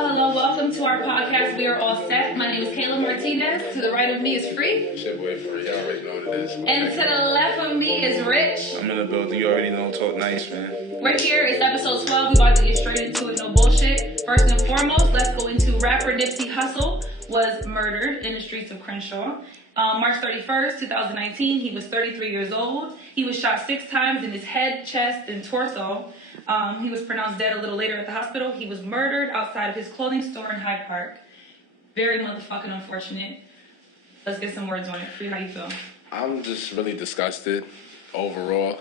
Hello. Welcome to our podcast. We are all set. My name is Kayla Martinez. To the right of me is Free. It's your boy Free. Y'all already know what it is. And to the left of me is Rich. I'm in the building. You already know. Talk nice, man. We're here. It's episode 12. We about to get straight into it. No bullshit. First and foremost, let's go into rapper Nipsey Hussle was murdered in the streets of Crenshaw. March 31st, 2019. He was 33 years old. He was shot 6 times in his head, chest, and torso. He was pronounced dead a little later at the hospital. He was murdered outside of his clothing store in Hyde Park. Very motherfucking unfortunate. Let's get some words on it. Free, how you feel? I'm just really disgusted overall.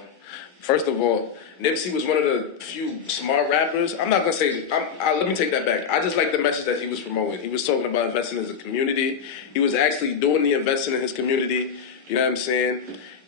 First of all, Nipsey was one of the few smart rappers. I'm not going to say, let me take that back. I just like the message that he was promoting. He was talking about investing in his community. He was actually doing the investing in his community. You know what I'm saying?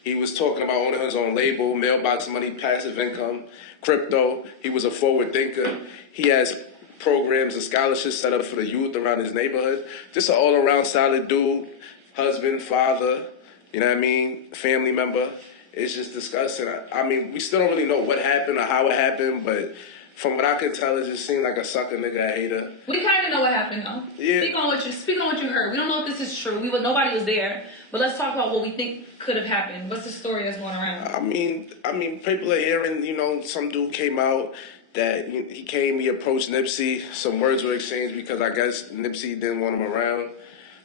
He was talking about owning his own label, mailbox money, passive income, crypto. He was a forward thinker. He has programs and scholarships set up for the youth around his neighborhood. Just an all-around solid dude, husband, father, you know what I mean, family member. It's just disgusting. I mean, we still don't really know what happened or how it happened, but from what I could tell, it just seemed like a sucker nigga, a hater. We kind of know what happened, though. Yeah. Speak on what you heard. We don't know if this is true. Nobody was there, but let's talk about what we think could have happened. What's the story that's going around? I mean, people are hearing, some dude came out that he approached Nipsey. Some words were exchanged because I guess Nipsey didn't want him around.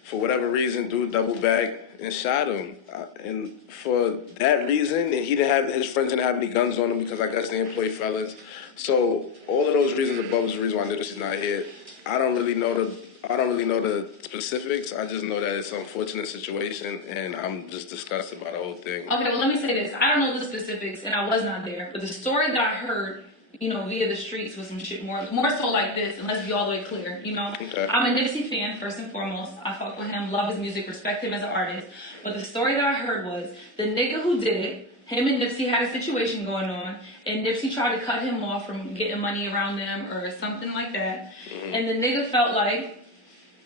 For whatever reason, dude doubled back and shot him. And for that reason, and his friends didn't have any guns on him because I guess they employ felons. So all of those reasons above is the reason why Nipsey's not here. I don't really know the specifics. I just know that it's an unfortunate situation, and I'm just disgusted by the whole thing. Okay, well, let me say this. I don't know the specifics, and I was not there. But the story that I heard, via the streets was some shit more so like this, and let's be all the way clear, Okay. I'm a Nipsey fan, first and foremost. I fuck with him, love his music, respect him as an artist. But the story that I heard was the nigga who did it, him and Nipsey had a situation going on, and Nipsey tried to cut him off from getting money around them or something like that. Mm-hmm. And the nigga felt like,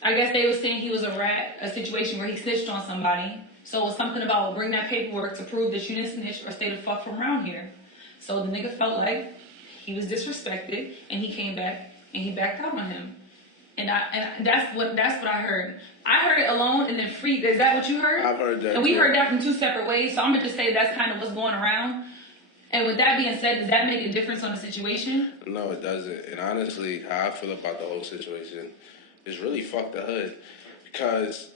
I guess they were saying he was a rat, a situation where he snitched on somebody. So it was something about bring that paperwork to prove that you didn't snitch or stay the fuck from around here. So the nigga felt like he was disrespected, and he came back and he backed out on him. And that's what I heard. I heard it alone and then Free. Is that what you heard? I've heard that. And we heard that from 2 separate ways. So I'm gonna just say that's kind of what's going around. And with that being said, does that make a difference on the situation? No, it doesn't. And honestly, how I feel about the whole situation is really fuck the hood, because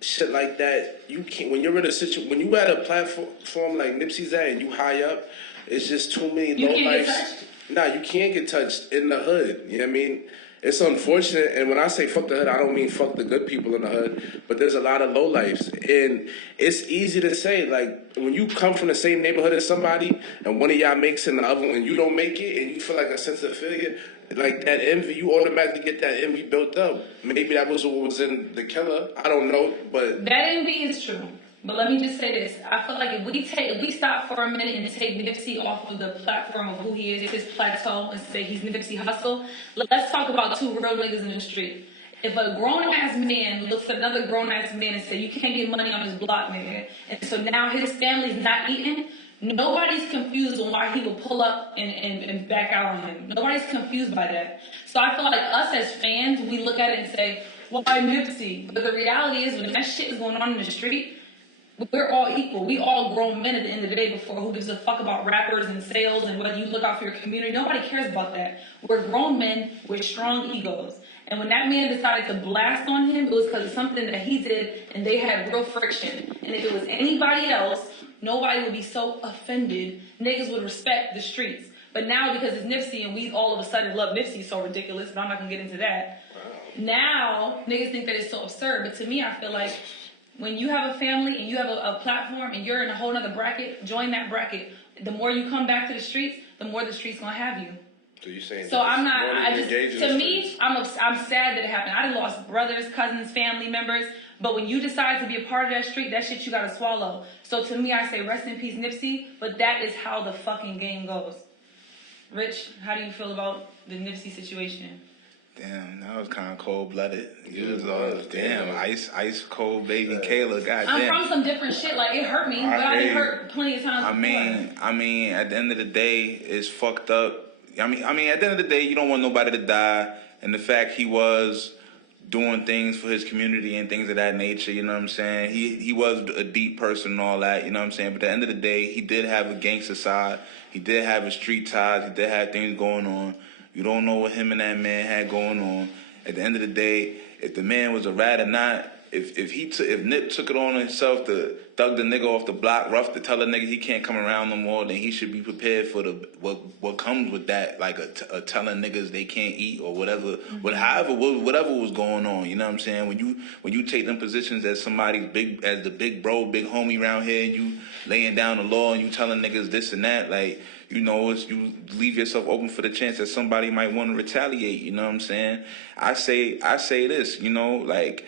shit like that, you can't. When you're in a when you at a platform like Nipsey's at and you high up, it's just too many low lives. Nah, you can't get touched in the hood. You know what I mean? It's unfortunate, and when I say fuck the hood, I don't mean fuck the good people in the hood, but there's a lot of lowlifes. And it's easy to say, like, when you come from the same neighborhood as somebody, and one of y'all makes it in the other one, and you don't make it, and you feel like a sense of failure, like that envy, you automatically get that envy built up. Maybe that was what was in the killer. I don't know, but that envy is true. But let me just say this. I feel like if we stop for a minute and take Nipsey off of the platform of who he is, his plateau, and say he's Nipsey Hussle, let's talk about 2 real niggas in the street. If a grown-ass man looks at another grown-ass man and say, you can't get money on this block, nigga, and so now his family's not eating, nobody's confused on why he will pull up and back out on him. Nobody's confused by that. So I feel like us as fans, we look at it and say, well, why Nipsey? But the reality is, when that shit is going on in the street, we're all equal. We all grown men at the end of the day before. Who gives a fuck about rappers and sales and whether you look out for your community? Nobody cares about that. We're grown men with strong egos. And when that man decided to blast on him, it was because of something that he did and they had real friction. And if it was anybody else, nobody would be so offended. Niggas would respect the streets. But now because it's Nipsey and we all of a sudden love Nipsey so ridiculous, but I'm not going to get into that. Now, niggas think that it's so absurd. But to me, I feel like when you have a family and you have a platform and you're in a whole nother bracket, join that bracket. The more you come back to the streets, the more the streets gonna have you. So you saying? So I'm not. To me, I'm sad that it happened. I lost brothers, cousins, family members. But when you decide to be a part of that street, that shit you gotta swallow. So to me, I say rest in peace, Nipsey. But that is how the fucking game goes. Rich, how do you feel about the Nipsey situation? Damn, that was kind of cold-blooded. You was all, damn, ice cold baby Kayla, goddamn. I'm from some different shit, like, it hurt me, but I've been hurt plenty of times before. I mean, at the end of the day, it's fucked up. I mean, at the end of the day, you don't want nobody to die. and the fact he was doing things for his community and things of that nature, you know what I'm saying? He was a deep person and all that, you know what I'm saying? But at the end of the day, he did have a gangster side. He did have his street ties. He did have things going on. You don't know what him and that man had going on. At the end of the day, if the man was a rat or not, if Nip took it on himself to thug the nigga off the block, rough to tell the nigga he can't come around no more, then he should be prepared for what comes with that, like a telling niggas they can't eat or whatever, whatever was going on. You know what I'm saying? When you take them positions as somebody's the big bro, big homie around here, and you laying down the law and you telling niggas this and that, like, you know, you leave yourself open for the chance that somebody might want to retaliate. You know what I'm saying? I say this, you know, like.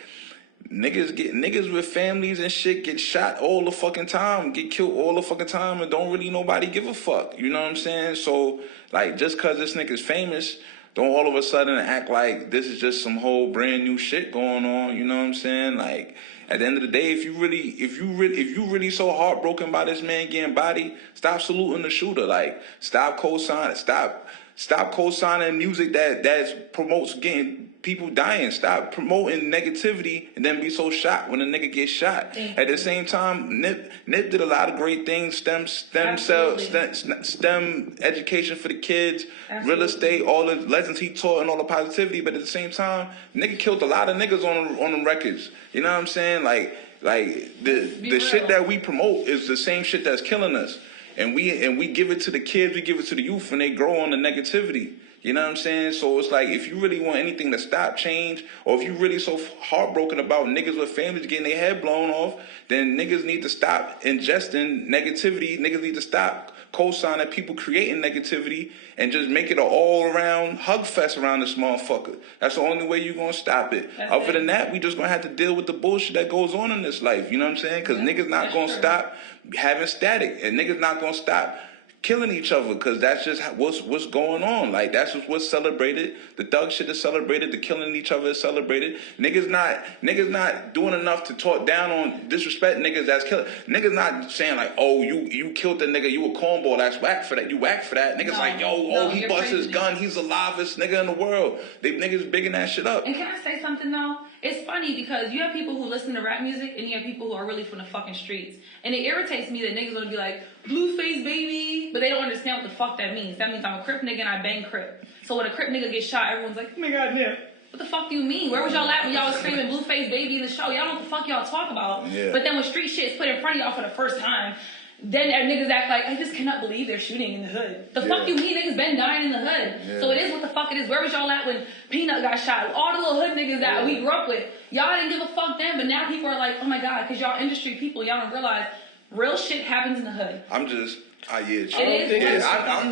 Niggas with families and shit get shot all the fucking time, get killed all the fucking time, and don't really nobody give a fuck. You know what I'm saying? So, like, just cause this nigga's famous, don't all of a sudden act like this is just some whole brand new shit going on. You know what I'm saying? Like, at the end of the day, if you really so heartbroken by this man getting bodied, stop saluting the shooter. Like, stop co-signing music that promotes getting people dying. Stop promoting negativity and then be so shocked when a nigga gets shot. At the same time, Nip did a lot of great things, STEM education for the kids, real estate, all the lessons he taught and all the positivity. But at the same time, nigga killed a lot of niggas on them records. You know what I'm saying? Like the shit that we promote is the same shit that's killing us. And we give it to the kids, we give it to the youth, and they grow on the negativity. You know what I'm saying? So it's like, if you really want anything to stop, change, or if you really so heartbroken about niggas with families getting their head blown off, then niggas need to stop ingesting negativity. Niggas need to stop co-signing people creating negativity and just make it an all-around hug fest around this motherfucker. That's the only way you're going to stop it. Other than that, we just going to have to deal with the bullshit that goes on in this life. You know what I'm saying? Because niggas not going to stop having static, and niggas not going to stop killing each other, because that's just what's going on. Like, that's just what's celebrated. The thug shit is celebrated. The killing each other is celebrated. Niggas not doing enough to talk down on, disrespect niggas that's killing. Niggas not saying like, oh, you killed the nigga, you a cornball, that's whack for that. You whack for that. Niggas he bust his gun, he's the livest nigga in the world. They niggas bigging that shit up. And can I say something though? It's funny because you have people who listen to rap music and you have people who are really from the fucking streets. And it irritates me that niggas want to be like, Blueface baby, but they don't understand what the fuck that means. That means I'm a Crip nigga and I bang Crip. So when a Crip nigga gets shot, everyone's like, oh my god, yeah. What the fuck do you mean? Where was y'all at when y'all was screaming Blueface baby in the show? Y'all know what the fuck y'all talk about. Yeah. But then when street shit is put in front of y'all for the first time, then niggas act like, I just cannot believe they're shooting in the hood. The fuck you mean? Niggas been dying in the hood. Yeah. So it is what the fuck it is. Where was y'all at when Peanut got shot? All the little hood niggas that we grew up with. Y'all didn't give a fuck then, but now people are like, oh my god, because y'all industry people, y'all don't realize real shit happens in the hood. I'm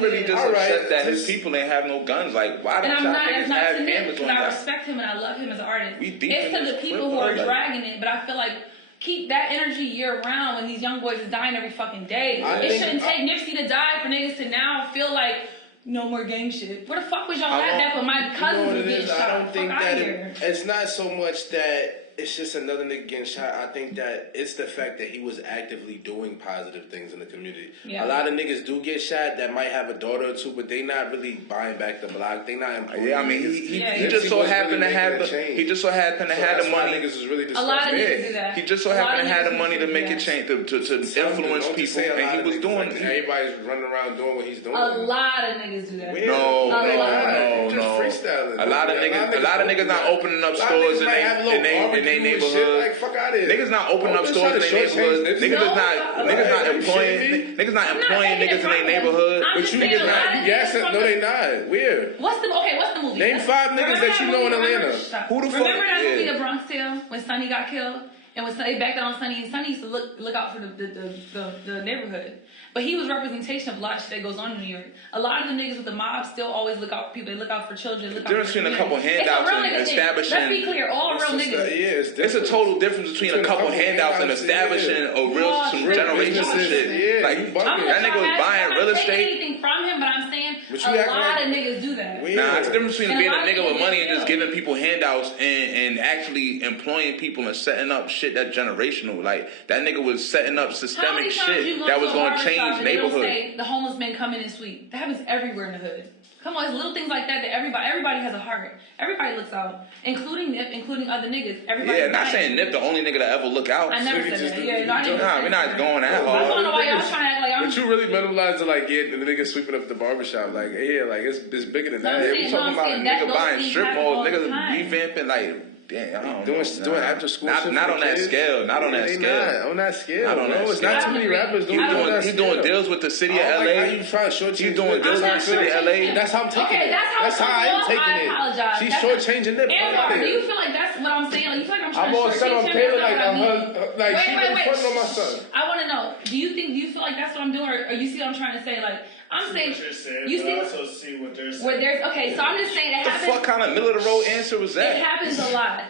really just upset that his people ain't have no guns. Like, why don't y'all niggas have hammers on that? I respect him and I love him as an artist. It's because the people who are dragging it, but I feel like keep that energy year round when these young boys is dying every fucking day. It shouldn't take Nipsey to die for niggas to now feel like no more gang shit. Where the fuck was y'all at back when my cousins was getting shot? I don't think that it's not so much that it's just another nigga getting shot. I think that it's the fact that he was actively doing positive things in the community. Yeah. A lot of niggas do get shot that might have a daughter or two, but they not really buying back the block. They not employing. Yeah, I mean, he just so happened to have the money. Niggas was really a lot of niggas do that. He just so happened to have the money to make it change, to influence people, and he was doing it. Everybody's running around doing what he's doing. A lot of niggas do that. No. Freestyling. A lot of niggas not opening up stores in their neighborhood. Like, fuck out of here. Niggas not opening up stores in their neighborhood. Niggas not employing niggas in their neighborhood. But you niggas not. Yes, no, they not. Where? What's the movie? Name 5 niggas that you know in Atlanta. Who the fuck? Remember that movie, The Bronx Tale, when Sonny got killed? And when they backed on Sonny, and Sonny used to look out for the neighborhood. But he was representation of a lot of shit that goes on in New York. A lot of the niggas with the mob still always look out for people. They look out for children. There's been a couple handouts and establishing. Let's be clear, all real niggas. It's a total difference between a couple handouts and establishing a real some generational shit. Like that nigga was buying real estate. I'm not anything from him, but I'm saying a lot of niggas do that. Nah, it's the difference between being a nigga with money and just giving people handouts and actually employing people and setting up shit that's generational. Like that nigga was setting up systemic shit that was gonna change neighborhood. The homeless men come in and sweep. That happens everywhere in the hood. Come on, it's little things like that everybody has a heart. Everybody looks out, including Nip, including other niggas. Everybody. Yeah, not saying Nip the only nigga to ever look out. I never said that. Yeah, no, I didn't Nah, we're not going that I hard. don't know why y'all trying to act like I'm. But you really minimalize to like get the nigga sweeping up the barbershop. Like, yeah, like it's bigger than that. We talking about a nigga buying strip malls, niggas revamping like. Damn, I don't know. Doing after school shit. Not on that scale. Not on that scale. Not on that scale. Not on that It's scale. not too many rappers doing that. He's doing deals with the city of LA. Like how you trying to shortchange. He's doing deals with the city of LA. That's how I'm taking Okay, it. that's how I'm taking I it. apologize. She's shortchanging Nip. And do you feel like that's what I'm saying? Like, you feel like I'm trying I'm to all set on shortchange him? Kayla That's like not I'm what I her. mean. Like she been fronting on my son. I want to know. Do you feel like that's what I'm doing, or you see what I'm trying to say? Like I'm saying, what you're saying, you but see also see what they're saying. where there's okay. So I'm just saying it What the happens. fuck kind of middle of the road answer was It that? happens a lot.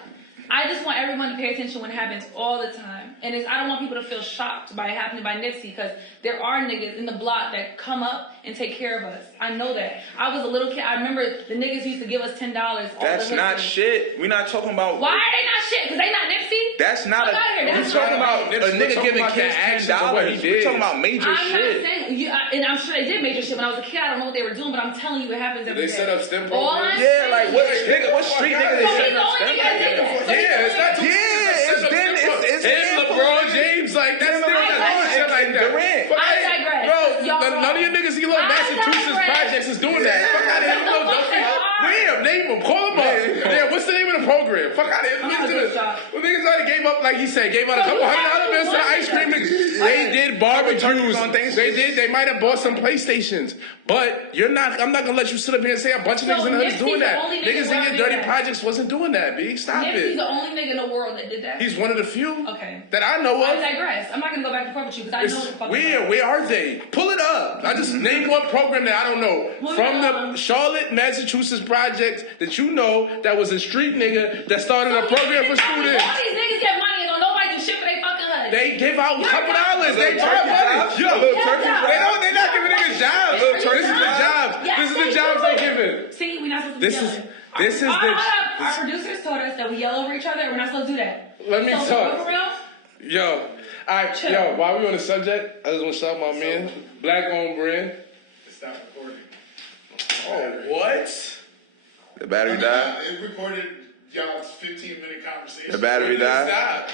I just want everyone to pay attention when it happens all the time. And I don't want people to feel shocked by it happening by Nipsey, because there are niggas in the block that come up and take care of us. I know that. I was a little kid. I remember the niggas used to give us $10. That's not shit. We're not talking about. Why are they not shit? Because they not Nipsey? That's not Fuck outta here. We're That's talking not- about a nigga giving kids $10. We're talking about major I'm not shit. saying, and I'm sure they did major shit when I was a kid. I don't know what they were doing, but I'm telling you it happens every They day. set up STEM All programs? I'm Yeah, saying like is- what street nigga they So he's setting the up only STEM nigga that did that. programs? So he's the Yeah, it's not too. Yeah, it's been it's Him, LeBron James, like that's still I doing shit like that. Durant. Fuck I outta here. digress. Bro, Y'all none of your niggas you little I Massachusetts digress. projects is doing that. Fuck out of here, little dopey. Where? Name them. Call them up. Yeah, what's the name of the program? Fuck out of here. I'm Niggas not do gonna it. stop. Well, niggas already gave up, like he said, gave out a So couple you $100 have bills to the one ice cream. nigga. They did barbecues. on Thanksgiving. They did. They might have bought some PlayStations. But you're not. I'm not gonna let you sit up here and say a bunch of So niggas in the hood is Nipsey's doing the that. only nigga Niggas where in I your did dirty that. projects wasn't doing that, B. Stop Nipsey's it. the only nigga in the world that did that. He's one of the few Okay. that I know I of. digress. I'm not gonna go back and forth with you because I know what the fuck. Where are they? Pull it up. I just named one program that I don't know. Well, From yeah. the Charlotte, Massachusetts project that you know that was a street nigga that started a program for students. All these niggas get money and don't nobody do shit for they fucking hood. They give out a couple dollars. They Little drop turkey money. jobs? Yo, Little turkey jobs? they're not giving niggas jobs. Little This turkey is the jobs. Yes, This is they the jobs do. they giving. See, we're not supposed to This be is- yelling. this is Hold the- up. Our producers told us that we yell over each other and we're not supposed to do that. Let me so, talk. For real? Yo, alright, Chill. yo, while we on the subject, I just want to shout out my man, Black owned brand. Stop recording. Oh, what? The battery died. It recorded y'all's 15-minute conversation. The battery died. Stop.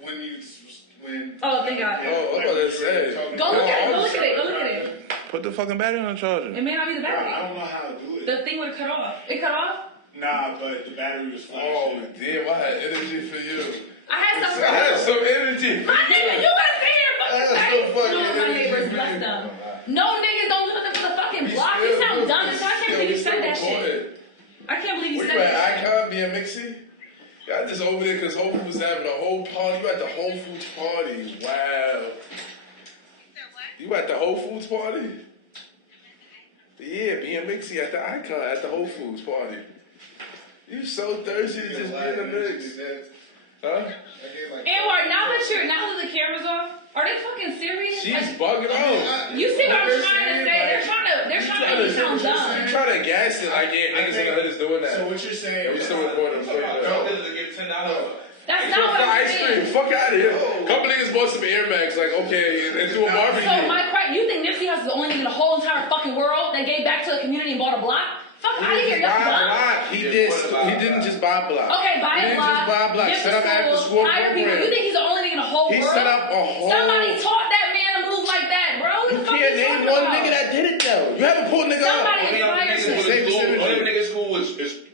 When Oh, thank God. Oh, I thought it said. Go look at it. Go look at it. Go look at it. Put the fucking battery on the charger. It may not be the I battery. don't know how to do it. The thing would cut off. It cut off? Nah, but the battery was flashing. Oh, damn, I had energy for you. I had some. I had some energy. My nigga, you gotta stay here I fucking had say. some fucking No, my energy neighbors, for bless you. them. No niggas don't do nothing for the fucking block. You sound dumb as hell. I can't believe you said that shit. I can't believe you Where said you that shit. at, Icon, being Mixie? Y'all just over there because Whole Foods was having a whole party. You at the Whole Foods party. Wow. You at the Whole Foods party? Yeah, being Mixie at the Icon, at the Whole Foods party. You so thirsty to just be in the mix. Huh? Anwar, now that the camera's off, are they fucking serious? She's Like, bugging out. you see what I'm trying to say? They're trying to make me sound You dumb. trying to gas it like, yeah, niggas in the hood is doing that. So what you're saying? Yeah, we still recording. That's Yo, not what for I'm ice cream, saying. fuck out of here. Couple niggas bought some Air Max, like, okay, and do a barbecue. So you think Nipsey Hussle is the only nigga in the whole entire fucking world that gave back to the community and bought a block? Fuck out of here, y'all dumb. He didn't just buy a block. Okay, buy a He didn't block. just buy a block. Get Set up the after school hire people. program. You think he's the only nigga in the whole He world? set up a whole. Somebody taught that man to move like that, bro. What You the fuck can't you name talking one about? nigga that did it though. You haven't pulled nigga up. Somebody inspired you. Only niggas school was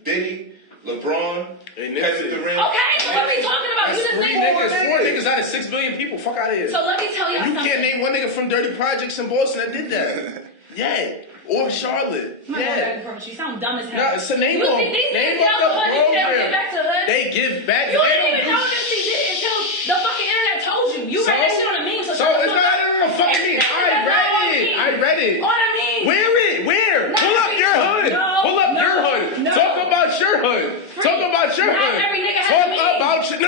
Diddy, LeBron, And Kevin Durant. Okay, so what are we talking about? You That's just three named niggas. Four niggas out of 6 billion people. Fuck out of here. So let me tell you You something. can't name one nigga from Dirty Projects in Boston that did that. Yeah. Or Charlotte. I'm not going back Yeah. and forth with you. You sound dumb as hell. Nah, so name you them. think these Name niggas them yell the hood and they don't program. get back to hood? They give back. You They didn't don't even do know Nipsey did it until the fucking internet told you. You read that shit on a meme, so So it's not a fucking meme. I read it. On a meme. Where? Not Pull up every- your hood. No, Pull up no, your hood. no. Talk about your hood. Talk about your Not hood. every nigga has Talk a meme. about your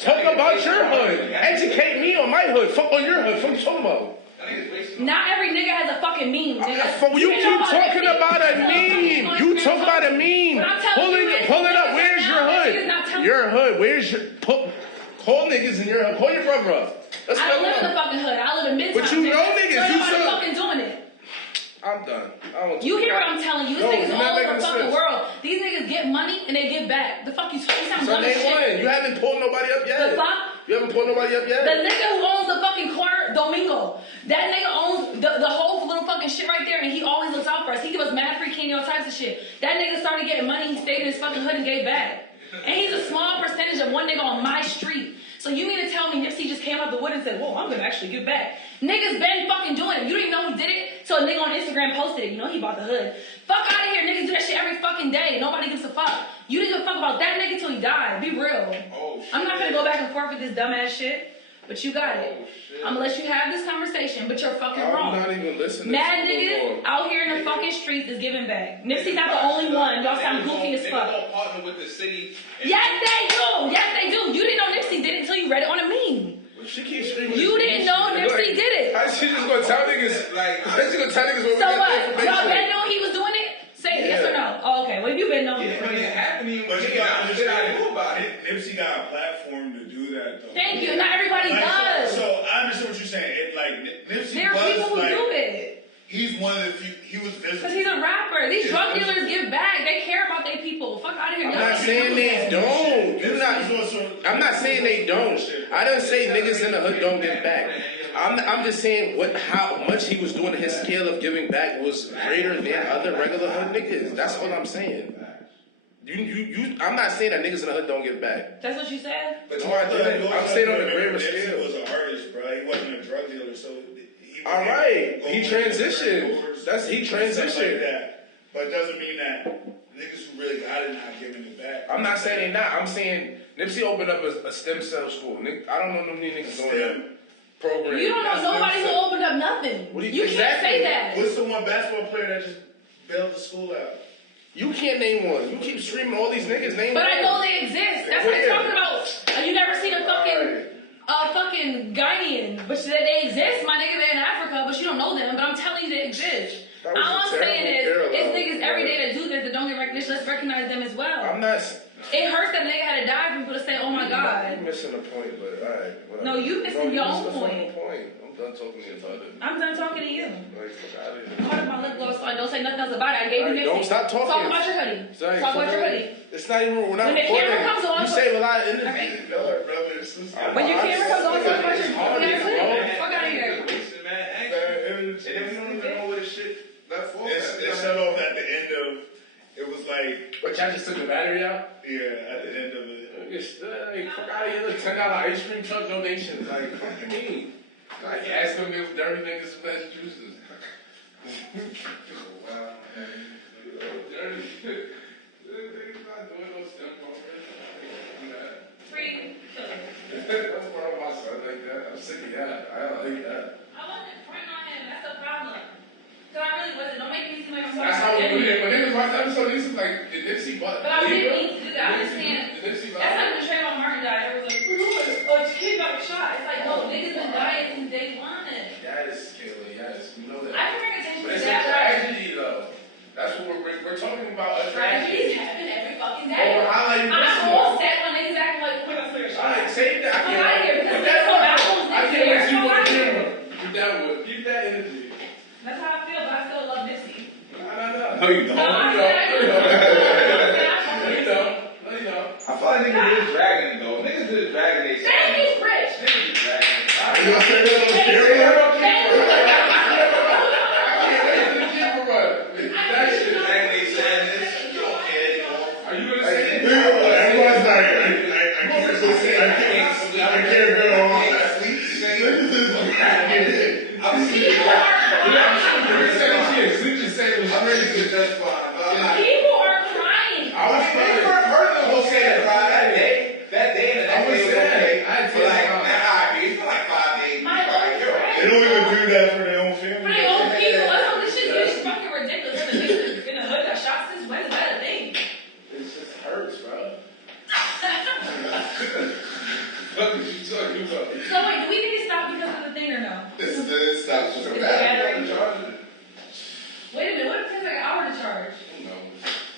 Talk about your hood. Educate me on my hood. Fuck on your hood. Fuck you talking about. Not every nigga has a fucking meme, nigga. You didn't keep know talking Nipsey. about a meme. You talk about a meme. What I'm telling you is, Pull it up. niggas Where's your now, niggas hood? not telling- Your hood. Where's your call niggas in your hood. Call your brother up. Let's I don't go. live in the fucking hood. I live in Midtown. But you know niggas, So you nobody saw- fucking doing it. I'm done. I don't You hear what I'm telling you? These No, niggas you're all not over making the fucking sense. world. These niggas get money and they give back. The fuck you sound So dumb as name shit. one. You haven't pulled nobody up yet. The fuck? You haven't pulled nobody up yet. The nigga who owns the fucking corner, Domingo. That nigga owns the whole little fucking shit right there, and he always looks out for us. He give us mad free candy, all types of shit. That nigga started getting money, he stayed in his fucking hood and gave back. And he's a small percentage of one nigga on my street. So you mean to tell me Nipsey just came out the wood and said, whoa, I'm gonna actually give back. Niggas been fucking doing it. You didn't even know he did it till a nigga on Instagram posted it. You know he bought the hood. Fuck out of here. Niggas do that shit every fucking day. Nobody gives a fuck. You didn't give a fuck about that nigga till he died. Be real. Oh, shit. I'm not gonna go back and forth with this dumbass shit. But you got it. Oh, shit. I'm gonna let you have this conversation, but you're fucking wrong. I'm not even listening Mad to you no niggas more. out here in the fucking streets is giving back. Nipsey's not the only one. Y'all sound goofy as fuck. They don't partner with the city. Yes, they do. Yes, they do. You didn't know Nipsey did it until you read it on a meme. She keeps screaming. You didn't know Nipsey did it. How she just gonna tell niggas? Like, How she gonna tell niggas where we So got the what? information? Y'all been knowing he was doing it? Say it, yes or no. Oh, okay. Well, you been knowing it. When it happened, you But you figured gotta out shit I understand, knew about it. Nipsey got a platform to do that, though. Thank you. Not everybody Like, does. So I understand what you're saying. It, like, Nipsey There are was, people who like, do it. he's one of the few, he was visible. Because he's a rapper. These drug dealers give back. They care about their people. Fuck out of here. I'm Y'all not keep saying doing they that. don't. Nipsey You not. was also- I'm not saying they don't. I didn't say niggas in the hood don't give back. I'm just saying how much he was doing. His scale of giving back was greater than other regular hood niggas. That's all I'm saying. I'm not saying that niggas in the hood don't give back. That's what you said? But No, I didn't. I'm saying on a greater Nipsey scale. was an artist, bro. He wasn't a drug dealer, so he All right, he transitioned. He stuff like transitioned. that. But it doesn't mean that niggas who really got it not giving it back. I'm not saying they not. I'm saying Nipsey opened up a stem cell school. I don't know many niggas doing that program. You don't know nobody who opened up nothing. What do You can't exactly. say that. What's the one basketball player that just bailed the school out? You can't name one. You keep screaming all these niggas. Name But one. I know they exist. That's what I'm talking about. You never seen a fucking Ghanaian, but they exist, my nigga. They're in Africa, but you don't know them. But I'm telling you, they exist. That was All a I'm saying is, terrible it's parallel. niggas every day that do this that don't get recognition. Let's recognize them as well. I'm not. It hurts that nigga had to die for people to say, "Oh my You're God." missing the point, but alright. whatever. No, you missing your own you're missing the point. fucking point. I'm done talking to you about it. I'm done talking to you. Like, fuck out of here. Part of my lip gloss on. Don't say nothing else about it. I gave you Alright, this. don't stop talking. Talk about your hoodie. Sorry, Talk about fuck your out. hoodie. It's not even. We're not When the recording. camera comes on, You save a lot of energy. Alright. Brother and sister. When your camera comes on, talk about your Hardest, hoodie. bro. Fuck out of here. Wasting mad action. And then we don't even know where this shit left off. It shut off at the end of. It was like, But y'all just took the battery out? yeah, at the end of it. Like, fuck out of here. Look, $10 ice cream truck donations. Like, fuck you mean? Like, ask them if dirty niggas some Massachusetts. Wow, man. Dirty. Niggas not doing no step programs. Free. That's why I'm my son like that. I'm sick of that. I don't like that. I wasn't front on him. That's the problem. Cause I really wasn't. Don't make me seem like I'm That's how we sorry. do it. When niggas watch the episode, this is like, did Nipsey butt? But I didn't mean to do that. I understand. Did Nipsey butt? That's like when Trayvon Martin died. It was like, oh, your kid got shot. It's like, no, niggas been dying since day one. Yes, Kayla, yes. We know that. I can bring attention But to it's a that. tragedy, though. That's what we're talking about. A Tragedies tragedy. happen every fucking Oh, day. we're highlighting this I'm one. all set when niggas acting like, oh my God, for your shot. Alright, save that. I I'm can't. out of here because Put there's that no on. battles I niggas can't here. let you I'm on out of here. camera. Keep that one. Keep that energy. That's how I feel, but I still love Nipsey. No. No, you don't. No, I No, said I do. no, you know. No, you know. I feel like niggas is dragging it though. Niggas is dragging it. Thank you, Rich. Niggas is dragging it. You gonna say that on Thank you. camera? Thank you. That shit. Dragging they sadness. You don't care anymore. Are you gonna say it? Everyone's like, I can't go on. I'm sleeping. Sleep just say it was crazy. That's fine. People are crying. I was I've never heard of them go say that that day. That day and the next I was day was sad. okay. I had For like, tears. it's been like 5 days. My Like, you're right. They don't even do that for their own For family. their own people. I know this shit is fucking ridiculous. The niggas in the hood got shot since when is that a thing? It just hurts, bro. What did you talking about? So wait, do we need to stop because of the thing or no? This stops with It's the the battery. battery. Wait a minute, what if it takes like an hour to charge? No.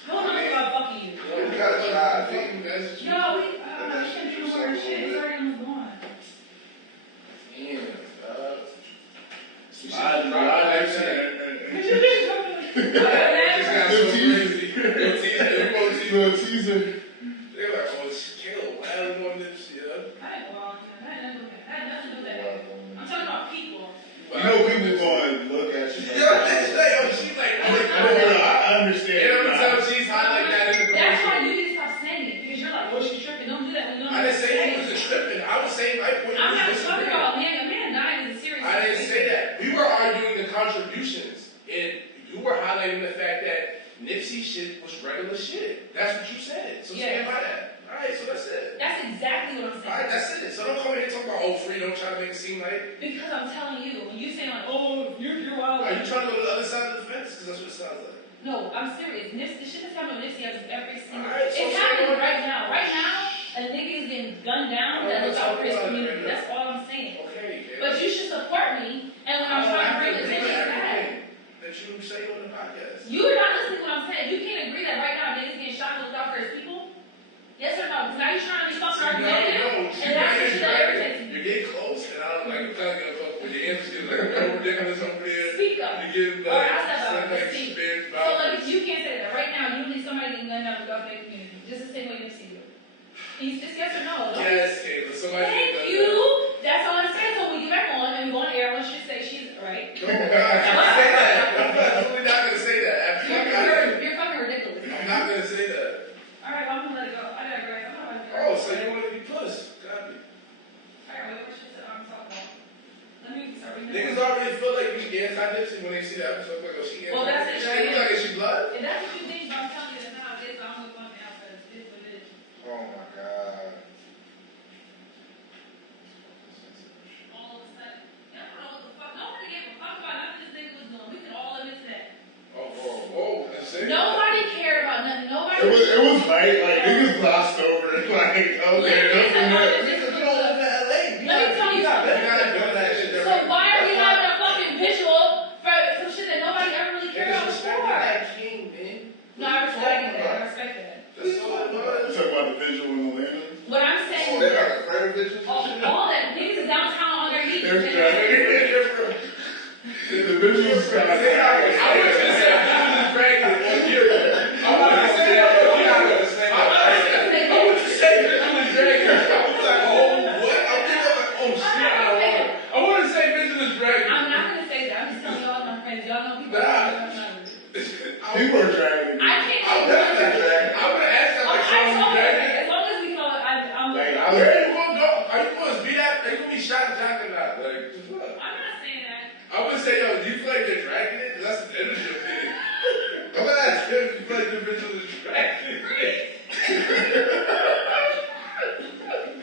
How am I about fucking you? You gotta try, dude. No, we can't do no more shit. It's already almost gone. Damn, dog. I Just got so crazy. Little teaser. They were like, oh, Kayla, why are you on this shit? I ain't wrong. I had nothing to do with that. I'm talking about people. You know people going to look at you. She's like, I understand. every time she's hot like that in the That's why commercial. you need to stop saying it because you're like, oh, she's tripping. Don't do that. I didn't say he wasn't tripping. I was saying my point. I'm not was talking about a man dying is a serious. I didn't say that. We were arguing the contributions, and you were highlighting the fact that Nipsey shit was regular shit. That's what you said. So stand by that. All right, so that's it. That's exactly what I'm saying. All right, that's it. So don't come here and talk about freedom, try to make it seem like. Because I'm telling you, when you say like, oh, you're wild. Are you trying to go to the other side of the fence? Because that's what it sounds like. No, I'm serious. The shit that's happening with Nipsey has every single. Alright, so it's happening right now. Right now, a nigga is getting gunned down that looks out for his community. That's all I'm saying. Okay, But you should support me, and when I'm trying to bring attention to that. That you say on the podcast. You're not listening to what I'm saying. You can't agree that right now niggas getting shot and looked out for his people. Yes or no? Now you're trying to be fucking argumentative, and that's what that irritates me. You're getting close, and I don't like. I'm trying to get a fuck with your answers. Like, oh, ridiculous over there. Speak up. You get Or I step out. like Speak. spin So like, you can't say that right now. You need somebody getting gunned down without their community, just the same way Nipsey did. He's just yes or no. Yes, Kayla. Somebody. Thank you. That's all I'm saying. So we get back on and we go on air. I want you to say she's right. No, God, I can't say that. I'm absolutely not gonna say that. You're fucking ridiculous. I'm not gonna say that. All right, well, I'm gonna let it go. I digress. I'm not gonna. Oh, so you want to be puss? Copy. All right, what shit I'm talking about? Let me start reading. Niggas already feel like we anti-Nipsey when they see that episode. Like, oh, she Well, that's it, She right? look like she blood. If that's what you think, but I'm telling you that's not how it is. I'm gonna point out that it's what it is. Oh my God. All of a sudden, you don't know what the fuck. Nobody gave a fuck about nothing this nigga was doing. We can all admit to that. Oh, that's it. Nobody cared about nothing. Nobody. It was light, like niggas glossed over it. Like, okay, nothing there. You don't live in LA. Let me tell you something. You're not doing that shit. So why are we having a fucking visual for some shit that nobody ever really cared about before? that king, man. No, I respect that. I respect that. That's all it was. Talk about the visual in Atlanta. What I'm saying Oh, is they got a prayer vigil. all that niggas downtown on their knees. There's that. The visuals got I was gonna say I'm pregnant 1 year ago. I wanted to say that, but you're not gonna say that. I want to say Vigilant Dragon. I was like, oh, what? I'm thinking like, oh shit, I don't want it. I want to say Vigilant Dragon. I'm not gonna say that. I'm just telling y'all my friends. Y'all know people. people are dragging. I can't. I'm gonna ask that like someone dragon. As long as we know, I'm. Like, Where are you gonna go? Are you gonna be that? Are you gonna be shot and or not? Like, just what? I'm not saying that. I would say, yo, do you feel like you're dragging it? That's the energy of it. I'm gonna ask him if you feel like the bitch is dragging it.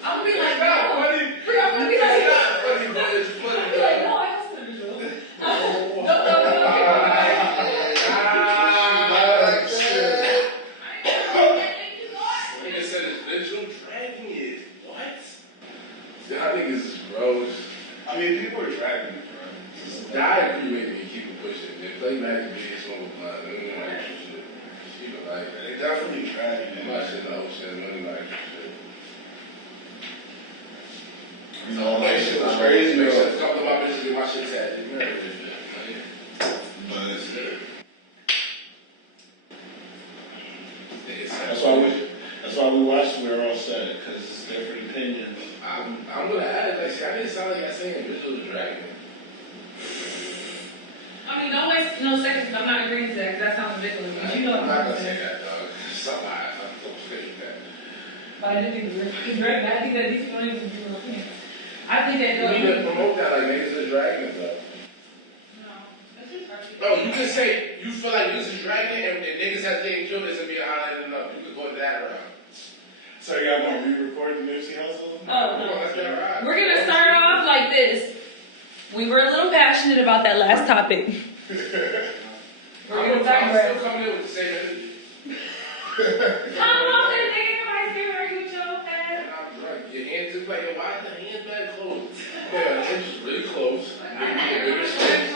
I'm gonna be like, It's not no. funny. I'm gonna be It's like, not funny, but it's I'm funny. gonna be like, no, I just want to do it. No. Nigga said it's visual dragging it. What? Y'all niggas is gross. I mean, people are dragging it, bro. I agree with me. Keep it pushing. They play Magic Beats on the blind. They don't like your shit. She don't like it. They definitely dragging it. My shit, no shit. Nobody like your shit. You know, that shit was crazy, Make sure though. a couple of my bitches get my shit tatted. You remember this shit. But it's good. That's That's why we watched We're All Set, because it's different opinions. I'm gonna add it. Like, see, I didn't sound like I saying visual dragon. I mean, don't waste no seconds. I'm not agreeing to that because that sounds ridiculous. But you know I'm what not I'm gonna say saying. that, dog. Something I'm so straight with that. But I do think it's right. I think that these people don't even do real things. I think that You need to promote that like niggas are dragging though. No, that's just hard. No, you can say you feel like niggas is dragging and niggas has getting killed isn't being highlighted enough. You could go that route. So you got more re-record the Nipsey Hussle? Oh, Come on, let's get it right. We're gonna start off like this. We were a little passionate about that last topic. We're gonna I'm digress. still coming in with the same energy. Come on, then, nigga. Nobody's here. Are you Joe? I'm right. Your hands is like, why is the hands back closed? Yeah, the hands is really close. Maybe a bigger stretch.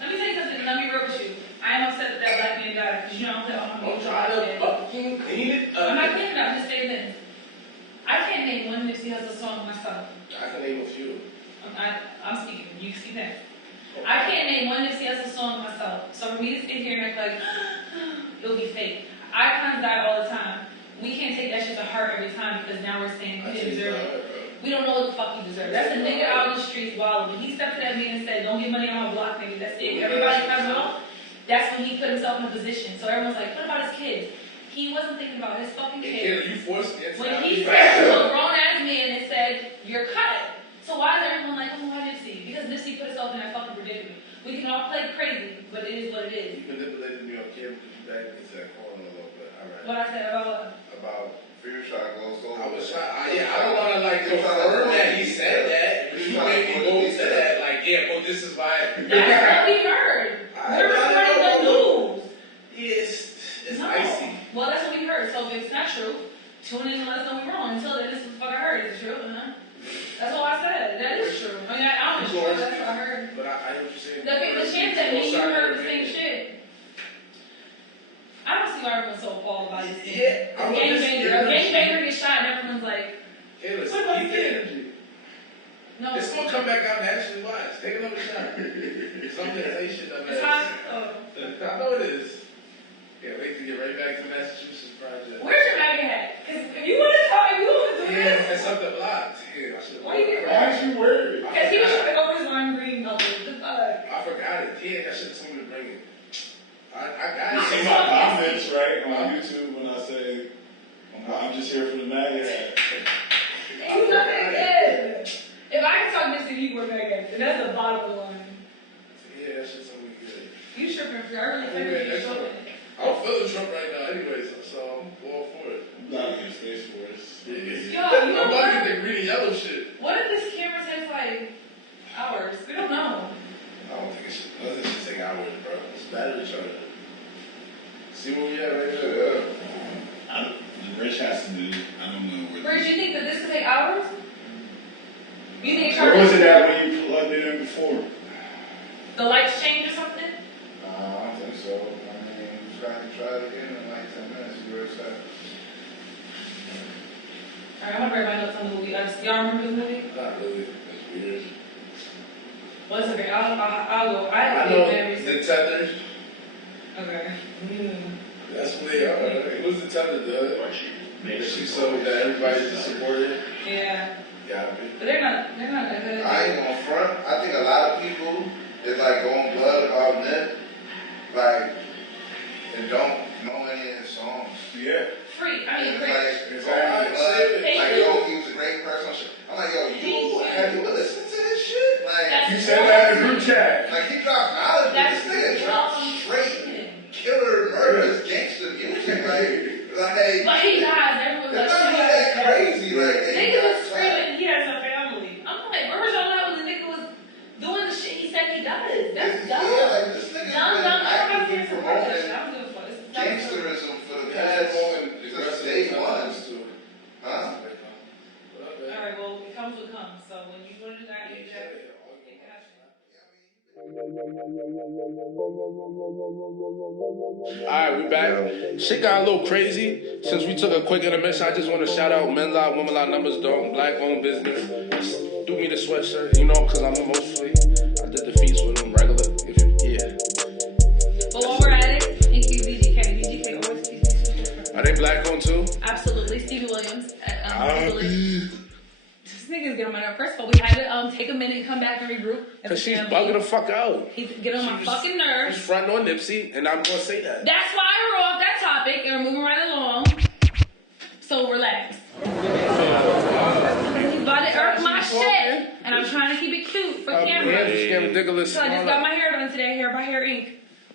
Let me tell you something. Let me real with you. I am upset that black man died because you know I'm Don't try to fucking clean it up. I'm not cleaning it up. Just saying this. I can't name one Nipsey Hussle song myself. I can name a few. I'm speaking. You speak that. I can't name one Nipsey Hussle song myself. So for me to sit here and act like, it'll be fake. Icons die all the time. We can't take that shit to heart every time because now we're saying he didn't deserve it. We don't know what the fuck he deserves. That's a nigga out on the streets wilding. When he stepped to that man and said, don't get money on my block, nigga, that's it. Everybody cuts him off. That's when he put himself in a position. So everyone's like, what about his kids? He wasn't thinking about his fucking kids. You forced me into When he said to a grown ass man and said, you're cut. So why is everyone like, oh, why Nipsey? Because Nipsey put himself in that fucking predicament. We can all play crazy, but it is what it is. You manipulated me on camera to put you back into that corner a little bit. All right. What I said about what? About Fear trying to go so. I was trying. I don't want to like confirm that he said that. But you made me go to that. Like, yeah, well, this is why. That's what we heard. We're recording the news. Yes, it's No. icy. Well, that's what we heard. So if it's not true, tune in and let us know we're wrong. Until then, this is what the fuck I heard. Is it true? That's what I said. That is true. I mean, I don't know. That's what I heard. But I know what you're saying. The chance that me and you heard the same shit. I don't see why everyone's so appalled about this thing. Yeah, A gangbanger gets shot and everyone's like, Kayla, what about keep the energy. no. It's gonna come back out naturally. Watch. Take another shot. Something to say shit up It's hot. Oh. I know it is. Yeah, wait to get right back to Massachusetts project. Where's your MAGA hat? Because if you want to talk, if you want to do Yeah, this. it's up the block. Yeah, I should have. Why you get Why aren't you worried? Because he was trying to go with his lime green color. The fuck? I forgot it. Yeah, I should have told me to bring it. I got You it. see my comments, right, on YouTube when I say, I'm just here for the MAGA hat. And you know that good. If I can talk Nipsey, you were MAGA hats. And that's the bottom of the line. Yeah, that shit's gonna be good. You tripping for I really think you're showing it. I'm feeling Trump right now, anyways, so I'm all for it. I'm not in Space Force. Yo, you I'm know about to what? get the green and yellow shit. What if this camera takes like hours? We don't know. I don't think it should. Nothing should take hours, bro. It's battery charger. See where we at right there? Rich has to do. I don't know where. Bridge, you think that this could take hours? You think it Where charges? was it at when you plugged it in before? The lights change or something? I don't think so. I mean, try it again in like 10 minutes. See where it's at. Alright, I'm gonna write my notes on the movie. Y'all remember the movie? Not really. It's weird. Well, it's okay. I'll go. I I have know every the tether. Okay. That's what they are. It was the tether, dude. That she sold that everybody just supported. Yeah. Gotta be. But they're not that good. I ain't gonna front. I think a lot of people is like going blood about Nip, like, and don't know any of his songs. Yeah. Free. I mean, And free. it's like, Alright, blood, thank like, you. yo, he was a great person. I'm like, yo, have you listened to this shit? Like, That's You said that in the group chat. like he dropped knowledge, but this nigga dropped straight killer, murderous, gangster music. But he dies. Everyone's It's like, not even that crazy. Like, nigga was screaming, he has a family. I'm like, where was y'all at when the nigga was doing the shit he said he does? That's dumb. Yeah, like this nigga's Dumb. been actively I'm promoting gonna fuck. This is gangsterism for the past since day one. Huh? Alright, well, it comes what comes. So when you want to do that, you just take action. Alright, we back. Shit got a little crazy. Since we took a quick intermission, I just want to shout out Men Lot, Women Lot, Numbers Don't, Black owned business. Do me the sweatshirt, you know, because I'm emotionally. I did the feast with them regular. Yeah. But while we're at it, thank you, BGK. BGK always keeps me. Are they black owned too? Absolutely. Stevie Williams. This nigga's getting on my nerve. First of all, we had to take a minute and come back and regroup. Because she's bugging the fuck out. He's getting on my fucking nerves. She's fronting on Nipsey, and I'm going to say that. That's why we're off that topic and we're moving right along. So relax. He's about to irk my shit, and I'm trying to keep it cute for camera. Yeah, it's getting ridiculous. So I just got my hair done today, hair by hair ink.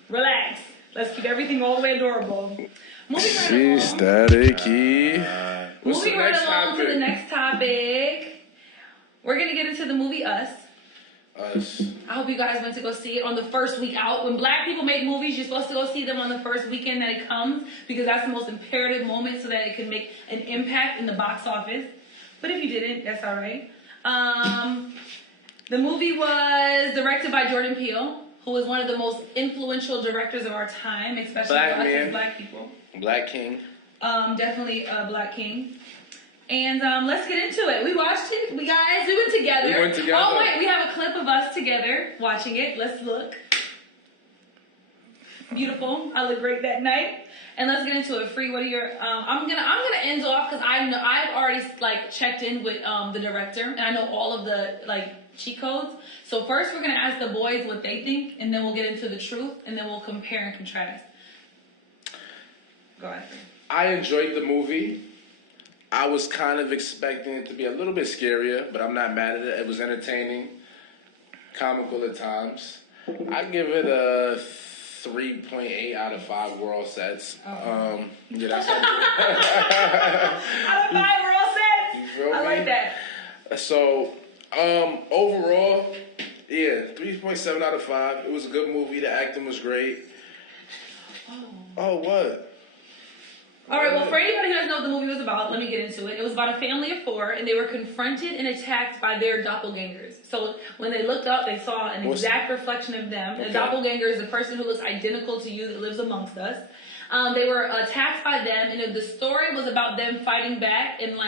Relax. Let's keep everything all the way adorable. Moving right along. Staticky. What's the Moving right next along to the topic? next topic. We're gonna get into the movie Us. Us. I hope you guys went to go see it on the first week out. When black people make movies, you're supposed to go see them on the first weekend that it comes because that's the most imperative moment so that it can make an impact in the box office. But if you didn't, that's all right. The movie was directed by Jordan Peele, who is one of the most influential directors of our time, especially Black for us man. as black people. Black King. Definitely a black king. And let's get into it. We watched it. We went together. We went together. Oh wait, we have a clip of us together watching it. Let's look. Beautiful. I look great that night. And let's get into it. Free, what are your? I'm gonna end off because I know I've already like checked in with the director and I know all of the like cheat codes. So first we're gonna ask the boys what they think, and then we'll get into the truth, and then we'll compare and contrast. Go ahead. I enjoyed the movie. I was kind of expecting it to be a little bit scarier, but I'm not mad at it. It was entertaining, comical at times. I give it a 3.8 out of 5 world sets. Oh. Yeah, that's Out of 5 world sets. You feel I me? like that. So, overall, yeah, 3.7 out of 5. It was a good movie. The acting was great. Oh, what? All right, well, for anybody who doesn't know what the movie was about, let me get into it. It was about a family of 4, and they were confronted and attacked by their doppelgangers. So when they looked up, they saw an exact reflection of them. Okay. A doppelganger is a person who looks identical to you that lives amongst us. They were attacked by them, and the story was about them fighting back and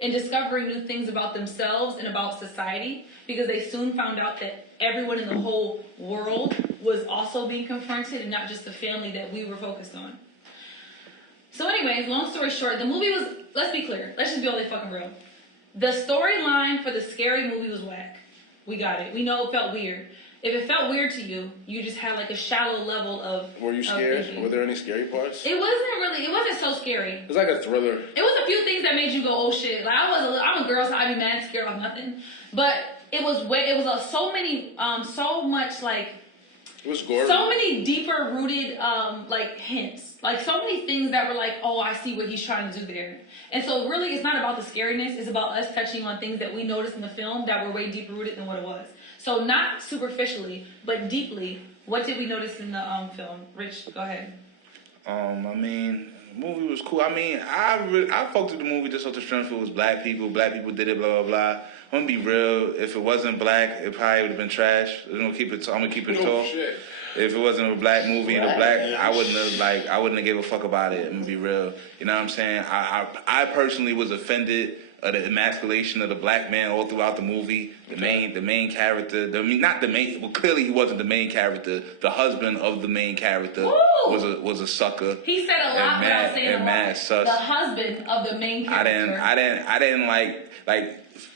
and discovering new things about themselves and about society, because they soon found out that everyone in the whole world was also being confronted and not just the family that we were focused on. So anyways, long story short, the movie was, let's be clear, let's just be all the fucking real. The storyline for the scary movie was whack. We got it. We know it felt weird. If it felt weird to you, you just had like a shallow level of... Were you scared? thinking. Were there any scary parts? It wasn't so scary. It was like a thriller. It was a few things that made you go, oh shit. Like I'm a girl, so I'd be mad and scared of nothing. But it was so much like... It was gory. So many deeper rooted like hints. Like so many things that were like, oh, I see what he's trying to do there. And so really it's not about the scariness, it's about us touching on things that we noticed in the film that were way deeper rooted than what it was. So not superficially, but deeply, what did we notice in the film? Rich, go ahead. I mean, the movie was cool. I mean, I fucked with the movie just off the strength it was black people did it, blah, blah, blah. I'm gonna be real, if it wasn't black, it probably would have been trash. I'm gonna keep it tall. Shit. If it wasn't a black movie and a black, I wouldn't have gave a fuck about it. I'm gonna be real. You know what I'm saying? I personally was offended of the emasculation of the black man all throughout the movie. The main character. Well, clearly he wasn't the main character. The husband of the main character was a sucker. He said a lot without saying a lot. Sus. The husband of the main character. I didn't like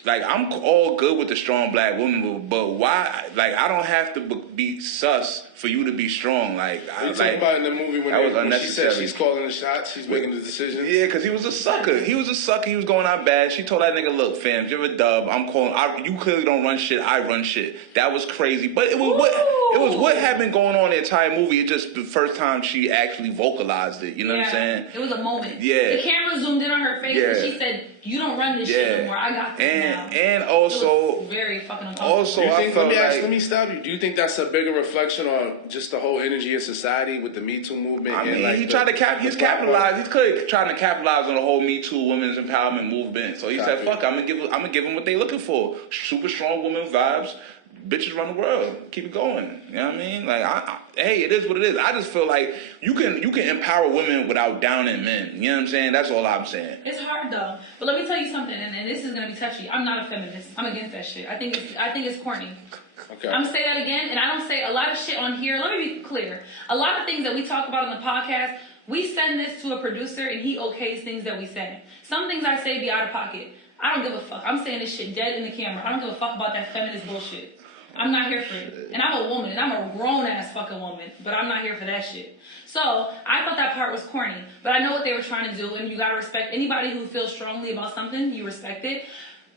I'm all good with the strong black woman, but why? Like I don't have to be sus for you to be strong. Like you talking about in the movie when she said she's calling the shots, she's making the decisions. Yeah, because he was a sucker. He was going out bad. She told that nigga, "Look, fam, you're a dub. I'm calling. You clearly don't run shit. I run shit." That was crazy, but it was what had been going on the entire movie. It just the first time she actually vocalized it. You know what I'm saying? It was a moment. Yeah. The camera zoomed in on her face and she said, "You don't run this shit anymore. I got this now." And also, it was very fucking uncomfortable. Also, let me stop you. Do you think that's a bigger reflection on just the whole energy of society with the Me Too movement? I mean, and he tried to capitalize. He's clearly trying to capitalize on the whole Me Too women's empowerment movement. So he said, "Fuck, I'm gonna give them what they looking for. Super strong woman vibes. Bitches run the world. Keep it going." You know what I mean? Like, hey, it is what it is. I just feel like you can empower women without downing men. You know what I'm saying? That's all I'm saying. It's hard though. But let me tell you something, and this is gonna be touchy. I'm not a feminist. I'm against that shit. I think it's corny. Okay. I'm gonna say that again, and I don't say a lot of shit on here. Let me be clear. A lot of things that we talk about on the podcast, we send this to a producer, and he okays things that we say. Some things I say be out of pocket. I don't give a fuck. I'm saying this shit dead in the camera. I don't give a fuck about that feminist bullshit. I'm not here for it. And I'm a woman, and I'm a grown-ass fucking woman, but I'm not here for that shit. So, I thought that part was corny, but I know what they were trying to do, and you gotta respect anybody who feels strongly about something, you respect it.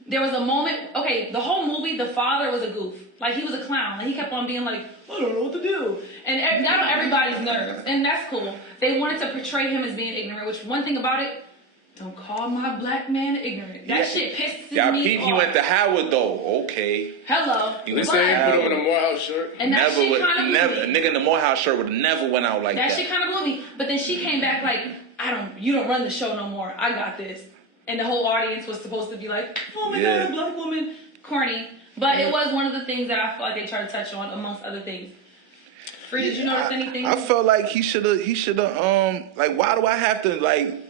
There was a moment, okay, the whole movie, the father was a goof. Like, he was a clown, and he kept on being like, I don't know what to do. And that on everybody's nerves, and that's cool. They wanted to portray him as being ignorant, which one thing about it, don't call my black man ignorant. That shit pisses me off. He went to Howard though. Okay. Hello. He went to Howard. Put him in a Morehouse shirt. And that shit kind of a nigga in the Morehouse shirt would have never went out like that. That shit kind of blew me. But then she came back like, you don't run the show no more. I got this. And the whole audience was supposed to be like, oh my God, a black woman. Corny. But it was one of the things that I felt like they tried to touch on amongst other things. Free, did you notice anything? I felt like he should have, like, why do I have to, like,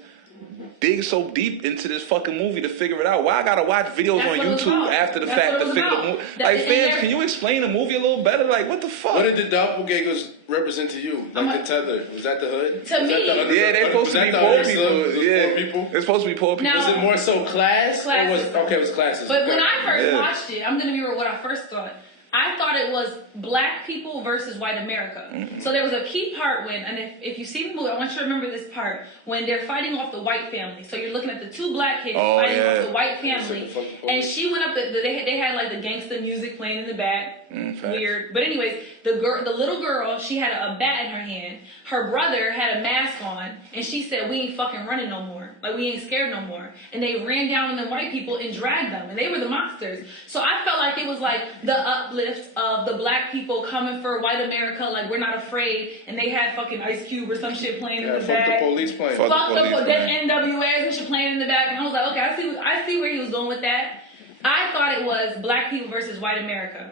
dig so deep into this fucking movie to figure it out? Why I gotta watch videos That's on what it was YouTube about. after the That's fact what it to was figure the about. movie? That- Like, and fans, there- can you explain the movie a little better? Like, what the fuck? What did the doppelgangers represent to you? Like the tether? Was that the hood? To me- Yeah, they're supposed to be poor people. Yeah, they're supposed to be poor people. Now- Was it more so class? Or was, Classes. okay, it was classes. But when I first Yeah. watched it, I'm gonna be real. What I first thought, I thought it was black people versus white America. Mm-hmm. So there was a key part when, and if you see the movie, I want you to remember this part when they're fighting off the white family. So you're looking at the two black kids fighting off the white family, and she went up. They had like the gangsta music playing in the back. Weird, but anyways, the little girl, she had a bat in her hand. Her brother had a mask on, and she said, "We ain't fucking running no more. Like we ain't scared no more." And they ran down on the white people and dragged them, and they were the monsters. So I felt like it was like the uplift of the black people coming for white America, like we're not afraid. And they had fucking Ice Cube or some shit playing in the fuck back. the police playing. Fuck Fuck the police, the man. NWA and shit playing in the back, and I was like, okay, I see where he was going with that. I thought it was black people versus white America.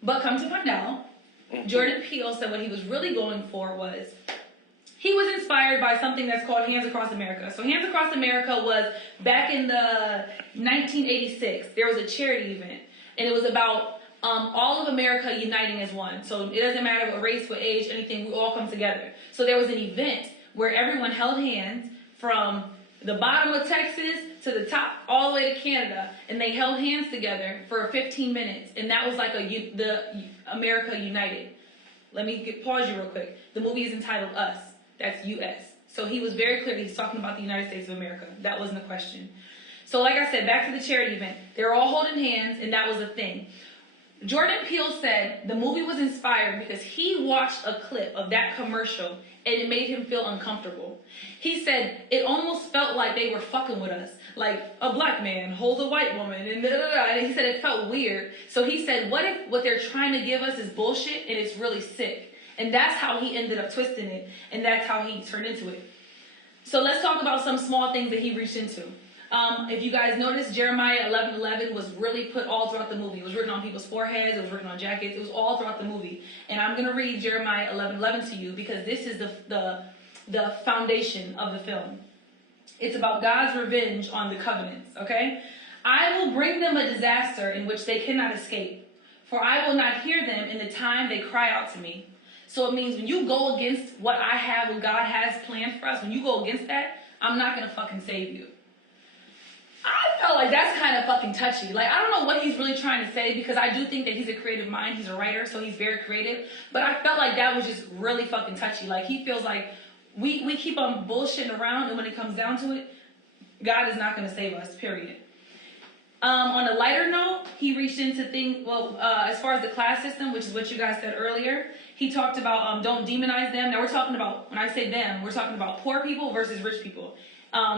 But come to find out, Jordan Peele said what he was really going for was, he was inspired by something that's called Hands Across America. So Hands Across America was back in the 1986. There was a charity event, and it was about all of America uniting as one. So it doesn't matter what race, what age, anything, we all come together. So there was an event where everyone held hands from the bottom of Texas to the top, all the way to Canada, and they held hands together for 15 minutes, and that was like the America United. Let me pause you real quick. The movie is entitled Us. That's U.S. So he was very clear. He's talking about the United States of America. That wasn't a question. So like I said, back to the charity event. They were all holding hands, and that was the thing. Jordan Peele said the movie was inspired because he watched a clip of that commercial and it made him feel uncomfortable. He said it almost felt like they were fucking with us. Like a black man holds a white woman and da, da, da, and he said it felt weird. So he said, what if what they're trying to give us is bullshit and it's really sick? And that's how he ended up twisting it, and that's how he turned into it. So let's talk about some small things that he reached into. If you guys noticed, Jeremiah 11:11 was really put all throughout the movie. It was written on people's foreheads. It was written on jackets. It was all throughout the movie. And I'm going to read Jeremiah 11:11 to you because this is the foundation of the film. It's about God's revenge on the covenants, okay? I will bring them a disaster in which they cannot escape, for I will not hear them in the time they cry out to me. So it means when you go against what I have, what God has planned for us, when you go against that, I'm not going to fucking save you. I felt like that's kind of fucking touchy. Like, I don't know what he's really trying to say because I do think that he's a creative mind. He's a writer, so he's very creative. But I felt like that was just really fucking touchy. Like, he feels like we keep on bullshitting around, and when it comes down to it, God is not going to save us, period. On a lighter note, he reached into things, as far as the class system, which is what you guys said earlier, he talked about don't demonize them. Now we're talking about, when I say them, we're talking about poor people versus rich people.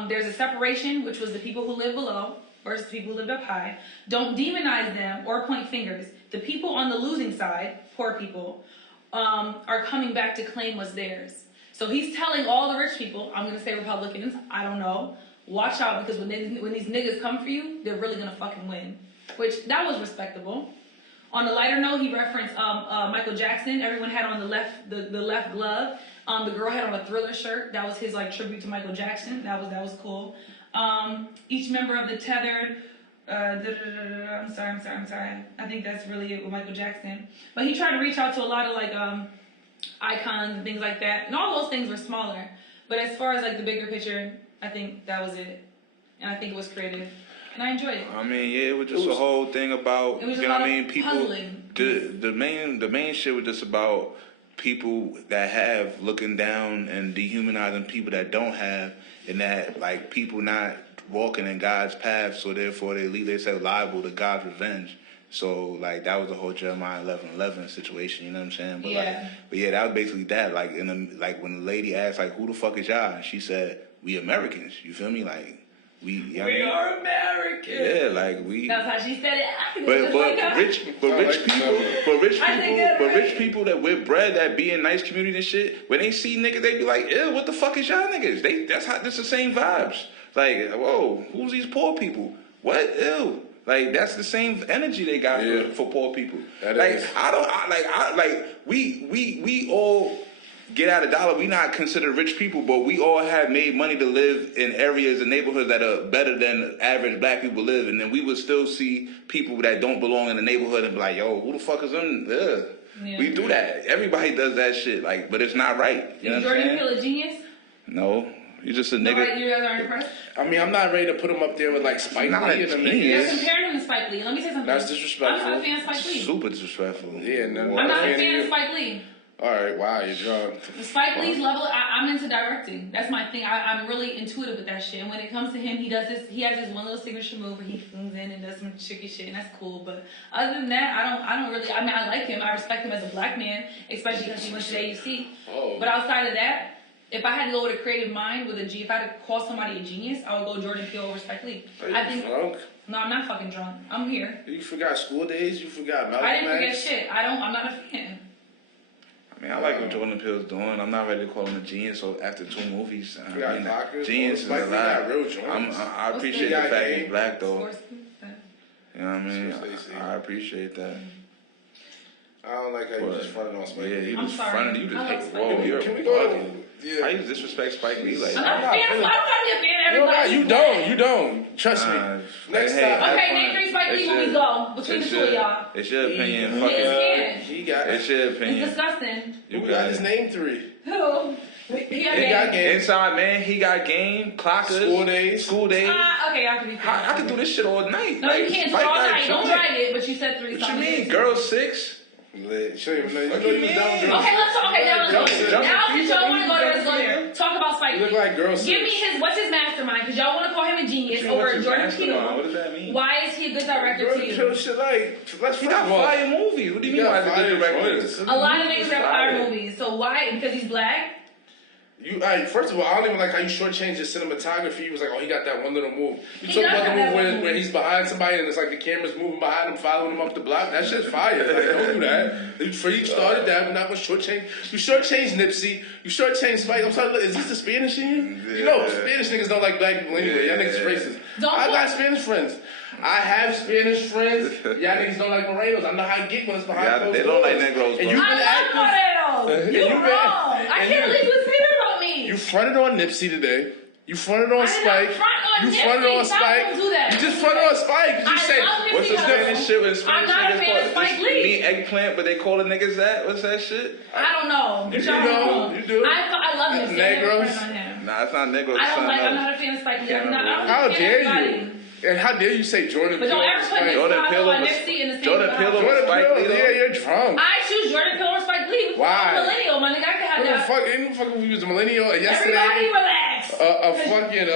There's a separation, which was the people who live below versus the people who lived up high. Don't demonize them or point fingers. The people on the losing side, poor people, are coming back to claim what's theirs. So he's telling all the rich people, I'm going to say Republicans, I don't know, watch out because when these niggas come for you, they're really going to fucking win. Which, that was respectable. On a lighter note, he referenced Michael Jackson. Everyone had on the left glove. The girl had on a Thriller shirt. That was his like tribute to Michael Jackson. That was cool. Each member of the Tethered. I'm sorry. I think that's really it with Michael Jackson. But he tried to reach out to a lot of like icons and things like that. And all those things were smaller. But as far as like the bigger picture, I think that was it. And I think it was creative. And I enjoyed it. I mean, yeah, it was just a whole thing about, It was you a know lot what I of mean? People, puzzling. the main shit was just about people that have looking down and dehumanizing people that don't have, and that like people not walking in God's path, so therefore they leave themselves liable to God's revenge. So like that was the whole Jeremiah 11:11 situation, you know what I'm saying? But Yeah. but yeah, that was basically that. Like like when the lady asked like, who the fuck is y'all? And she said, we Americans. You feel me? Like we are Americans. Yeah, like we. That's how she said it. I think it was But just like rich people that with bread that be in nice communities and shit, when they see niggas, they be like, ew, what the fuck is y'all niggas? That's the same vibes. Like, whoa, who's these poor people? What? Ew. Like that's the same energy they got for poor people. That like is. we all, get out a dollar. We not considered rich people, but we all have made money to live in areas and neighborhoods that are better than average black people live. And then we would still see people that don't belong in the neighborhood and be like, yo, who the fuck is them? Ugh. Yeah. We do that. Everybody does that shit. Like, but it's not right. You know Is what I'm Jordan saying? Peele a genius? No. You just a No, nigga. right, you guys aren't impressed? I mean, I'm not ready to put him up there with like Spike Not Lee a and them genius. You're niggas. comparing him to Spike Lee. Let me say something. That's disrespectful. I'm not a fan of Spike Lee. Super disrespectful. Yeah, no, I'm not a fan of fan you. of Spike Lee. All right, wow, you're drunk. Spike Lee's level, I'm into directing. That's my thing. I'm really intuitive with that shit. And when it comes to him, he has this one little signature move where he flings in and does some tricky shit, and that's cool. But other than that, I don't really. I mean, I like him. I respect him as a black man, especially because he went to the AUC. Oh. But outside of that, if I had to go with a creative mind with a G, if I had to call somebody a genius, I would go Jordan Peele over Spike Lee. Are you I think. drunk? No, I'm not fucking drunk. I'm here. You forgot School Days? You forgot Malcolm I didn't forget X? shit. I'm not a fan. I mean, I like what Jordan Peele's doing. I'm not ready to call him a genius. So after 2 movies, You got Parker, genius is a Spike Lee got lot. real joints. I appreciate What's the that? fact he's black though. Sports- You know what I mean? That's what they say. I appreciate that. I don't like how you just fronted on Spike Yeah, Lee. you I'm just sorry. fronted. You I just love hate. Spike Whoa, Lee. you're Can we go bugging. to... How you disrespect Spike Lee like I'm that? not a fan. I don't gotta be a fan of You don't, everybody. you don't. You don't. Trust me. Next hey, time. have Okay, fun. name 3 Spike Lee It's movies your- go between the it's 2 of your- y'all. It's your opinion. He Fuck is it. can. He got It's your It's opinion. disgusting. You Who got got his it. name 3? Who? He got He game. got game. Inside man, he got game. Clockers. School Days. School days. Okay, I can be I could do this shit all night. No, Like, you can't do Spike all got night. Don't joint. drag it, but you said 3 What you something. mean? Girl 6? Lit. She don't even know. You What know you you was mean? down with Okay, let's talk. Okay, now let's go. Jump Now, fever, since y'all want to go there, jump let's go there. fever. Talk about Spike You look Lee. like Girl Give me Six. what's his mastermind? Because y'all want to call him a genius What's over his Jordan mastermind? What Peele. does that mean? Why is he a good director Girl to you? Peele shit like. Let's He first got of all. fire movies. What do you He mean? got Why fire is it director? joints. A lot of niggas have fire Fire. movies. So why? Because he's black? First of all, I don't even like how you shortchanged his cinematography. He was like, oh, he got that one little move. You He talk does about the have that move one where move. he's behind somebody and it's like the camera's moving behind him, following him up the block. That shit's fire. Like, don't do that. You started that, but not with shortchange. You shortchanged Nipsey. You shortchanged Spike. I'm sorry, is this the Spanish in you? You know, Spanish niggas don't like black people anyway. Y'all niggas racist. Don't I put- got Spanish friends. I have Spanish friends. Y'all niggas don't like Morenos. I know how I get when it's behind Yeah, closed they don't like doors. Negroes, And bro. you I been active. love Morenos. And You're you been- wrong. I and can't you- believe you was hating on me. You fronted on Nipsey today. You fronted on I did not Spike. front on You Nipsey. fronted on Stop, Spike. don't do that. You just Don't do fronted that. on Spike. You I said, love Nipsey What's the Hussle. Spanish shit when I'm Spanish not a niggas fan of call Spike it? Lee. Me eggplant, but they call the niggas that? What's that shit? I don't know. But You y'all know, know. you do. I love Nipsey. I never Negros. front on him. Nah, it's not Negro. I don't like. I'm else. not a fan of Spike Lee. I'm not. I How don't fan dare of everybody. you? And how dare you say Jordan But Peele don't over ever put Spike? Nipsey Jordan Peele Hussle and over- Nipsey in the same Jordan box. Peele over- Jordan Spike Peele, Lee, though? yeah, you're drunk. I choose Jordan Peele or Spike Lee. Why? I'm a millennial, my nigga. I can have What the that. fuck? Ain't no fucking we was a millennial yesterday. Everybody relax. A fucking